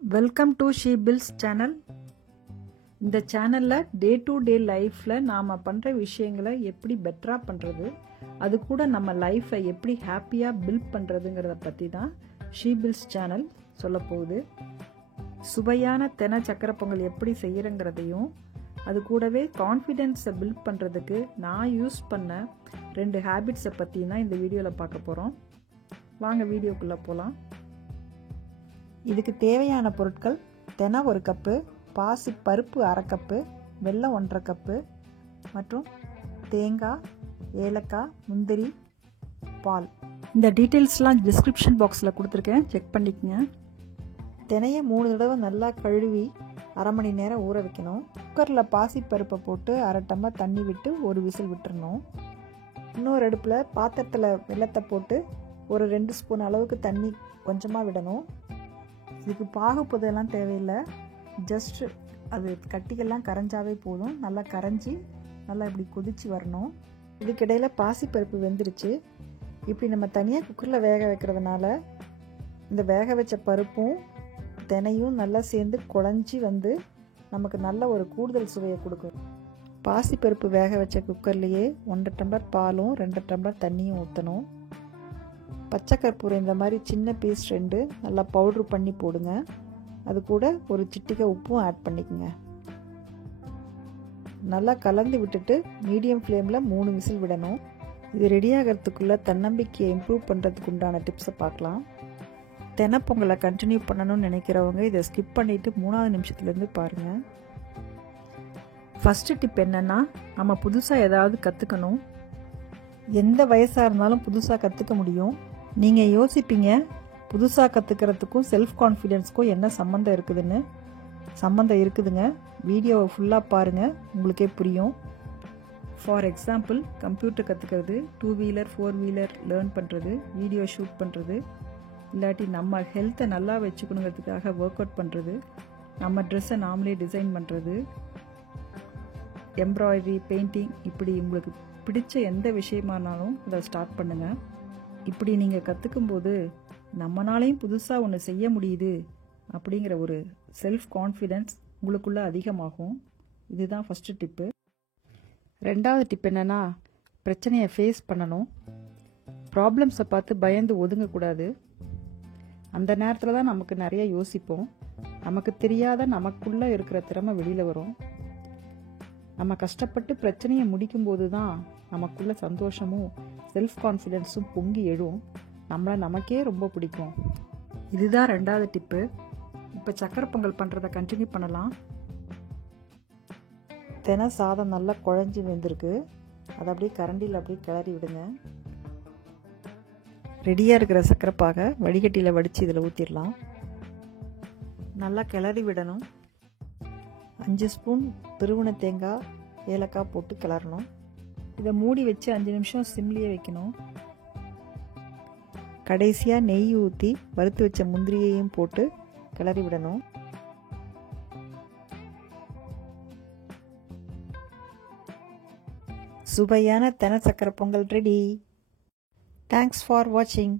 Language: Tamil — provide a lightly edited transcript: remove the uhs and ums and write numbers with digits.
Welcome to she pills channel. இந்த சேனலில் டே டு டே லைஃப்பில் நாம் பண்ணுற விஷயங்களை எப்படி பெட்டராக பண்ணுறது, அது கூட நம்ம லைஃப்பை எப்படி ஹாப்பியாக பில்ட் பண்ணுறதுங்கிறத பற்றி தான் ஷீ பில்ஸ் சேனல் சொல்ல போகுது. சுவையான தெனை சக்கரை பொங்கல் எப்படி செய்கிறங்கிறதையும், அது கூடவே கான்ஃபிடென்ஸை பில்ட் பண்ணுறதுக்கு நான் யூஸ் பண்ண 2 ஹேபிட்ஸை பற்றி தான் இந்த வீடியோவில் பார்க்க போகிறோம். வாங்க வீடியோக்குள்ளே போகலாம். இதுக்கு தேவையான பொருட்கள்: தெனை 1 கப்பு, பாசி பருப்பு 1/2 கப்பு, வெல்லம் 1/2 கப்பு மற்றும் தேங்காய், ஏலக்காய், முந்திரி, பால். இந்த டீட்டெயில்ஸ்லாம் டிஸ்கிரிப்ஷன் பாக்ஸில் கொடுத்துருக்கேன், செக் பண்ணிக்கங்க. தெனையை 3 தடவை நல்லா கழுவி 1/2 மணி நேரம் ஊற வைக்கணும். குக்கரில் பாசி பருப்பை போட்டு 1/2 டம்ளர் தண்ணி விட்டு 1 விசில் விட்டுறணும். இன்னொரு அடுப்பில் பாத்திரத்தில் வெல்லத்தை போட்டு ஒரு 2 ஸ்பூன் அளவுக்கு தண்ணி கொஞ்சமாக விடணும். இதுக்கு பாகு புதையெல்லாம் தேவையில்லை, ஜஸ்ட் அது கட்டிகள்லாம் கரைஞ்சாவே போதும். நல்லா கரைஞ்சி நல்லா இப்படி கொதிச்சு வரணும். இதுக்கிடையில் பாசிப்பருப்பு வெந்துருச்சு. இப்படி நம்ம தனியாக குக்கரில் வேக வைக்கிறதுனால இந்த வேக வச்ச பருப்பும் தெனையும் நல்லா சேர்ந்து குழஞ்சி வந்து நமக்கு நல்ல ஒரு கூடுதல் சுவையை கொடுக்கும். பாசிப்பருப்பு வேக வச்ச குக்கர்லேயே 1 டம்ளர் பாலும் 2 டம்ளர் தண்ணியும் ஊற்றணும். பச்சை கற்பூரம் இந்த மாதிரி சின்ன பீஸ் 2 நல்லா பவுட்ரு பண்ணி போடுங்க. அது கூட ஒரு சிட்டிகை உப்பும் ஆட் பண்ணிக்கோங்க. நல்லா கலந்து விட்டுட்டு மீடியம் ஃப்ளேமில் 3 விசில் விடணும். இது ரெடி ஆகிறதுக்குள்ளே தன்னம்பிக்கையை இம்ப்ரூவ் பண்ணுறதுக்கு உண்டான டிப்ஸை பார்க்கலாம். தெனை பொங்கலை கண்டினியூ பண்ணணும்னு நினைக்கிறவங்க இதை ஸ்கிப் பண்ணிவிட்டு 3ஆவது நிமிஷத்துலேருந்து பாருங்கள். ஃபஸ்ட்டு டிப் என்னென்னா, நம்ம புதுசாக ஏதாவது கற்றுக்கணும். எந்த வயசாக இருந்தாலும் புதுசாக கற்றுக்க முடியும். நீங்கள் யோசிப்பீங்க, புதுசாக கற்றுக்கிறதுக்கும் செல்ஃப் கான்ஃபிடென்ஸ்க்கும் என்ன சம்மந்தம் இருக்குதுன்னு. சம்மந்தம் இருக்குதுங்க. வீடியோவை ஃபுல்லாக பாருங்கள், உங்களுக்கே புரியும். ஃபார் எக்ஸாம்பிள், கம்ப்யூட்டர் கற்றுக்கிறது, 2 வீலர் 4 வீலர் லேர்ன் பண்ணுறது, வீடியோ ஷூட் பண்ணுறது, இல்லாட்டி நம்ம ஹெல்த்தை நல்லா வச்சுக்கணுங்கிறதுக்காக ஒர்க் அவுட் பண்ணுறது, நம்ம ட்ரெஸ்ஸை நாமளே டிசைன் பண்ணுறது, எம்ப்ராய்டரி, பெயிண்டிங், இப்படி உங்களுக்கு பிடிச்ச எந்த விஷயமானாலும் அதை ஸ்டார்ட் பண்ணுங்கள். இப்படி நீங்கள் கற்றுக்கும்போது நம்மளாலையும் புதுசாக ஒன்று செய்ய முடியுது அப்படிங்கிற ஒரு செல்ஃப் கான்ஃபிடென்ஸ் உங்களுக்குள்ளே அதிகமாகும். இதுதான் ஃபஸ்ட்டு டிப்பு. 2வது டிப் என்னென்னா, பிரச்சனையை ஃபேஸ் பண்ணணும். ப்ராப்ளம்ஸை பார்த்து பயந்து ஒதுங்கக்கூடாது. அந்த நேரத்தில் தான் நமக்கு நிறைய யோசிப்போம். நமக்கு தெரியாத நமக்குள்ளே இருக்கிற திறமை வெளியில் வரும். நம்ம கஷ்டப்பட்டு பிரச்சனையை முடிக்கும்போது தான் நமக்குள்ள சந்தோஷமும் செல்ஃப் கான்ஃபிடென்ஸும் பொங்கி எழும். நம்மளை நமக்கே ரொம்ப பிடிக்கும். இதுதான் 2வது டிப்பு. இப்போ சக்கரை பொங்கல் பண்ணுறதை கண்டினியூ பண்ணலாம். தெனை சாதம் நல்லா குழஞ்சி வெந்திருக்கு. அதை அப்படியே கரண்டியில் அப்படியே கிளறி விடுங்க. ரெடியாக இருக்கிற சக்கரை பாகை வடிகட்டியில் வடித்து இதில் ஊற்றிடலாம். நல்லா கிளறி விடணும். 5 ஸ்பூன் திருவண்ண தேங்காய், ஏலக்காய் போட்டு கிளறணும். இதை மூடி வச்சு 5 நிமிஷம் சிம்லியே வைக்கணும். கடைசியாக நெய் ஊற்றி வறுத்து வச்ச முந்திரியையும் போட்டு கிளறி விடணும். சுவையான தெனை சக்கரை பொங்கல் ரெடி. தேங்க்ஸ் ஃபார் வாட்சிங்.